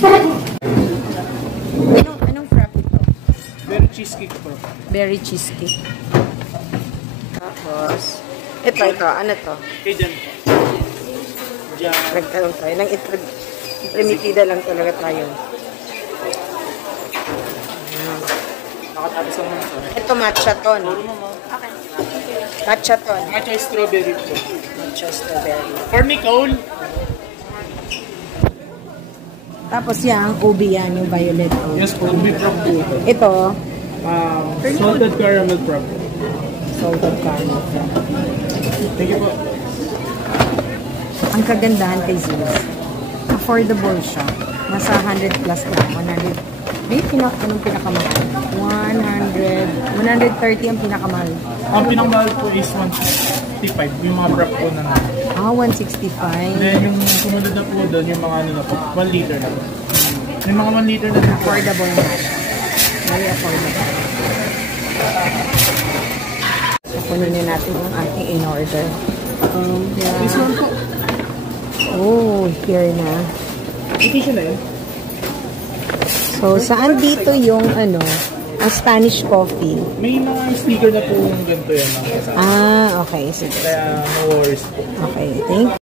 Anong frap ito? Berry cheesecake po. Berry cheesecake. Tapos, ito. Ano to? Cajun po. Diyan. Nagkaroon tayo ng ipremitida lang talaga tayo. Nakatapos ang mga to. Ito matcha ton. Okay. Matcha ton. Matcha strawberry po. Matcha strawberry. Cornicole. Tapos yan, ubi yan, yung violet. Yes po, may prop po ito. Ito, Salted caramel prop. salted caramel. Thank you po. Ang kagandahan kay Zeus, affordable siya. Nasa 100 plus lang. 100. May anong pinakamahal? 130 ang pinakamahal. Ang pinakamahal po is 165. Yung mga prop po na natin. 165. Then yung sumunod na po doon, yung mga ano na po, 1 liter na po. Yung mga 1 liter na po. Affordable na. Very affordable. So, kunin natin yung ating in-order. This one po. Oh, here na. Vacation na yun. So, saan dito yung ang Spanish coffee? May mga sticker na po yung ganito yan. Okay. Sige. Kaya no worries po. Okay, thank you.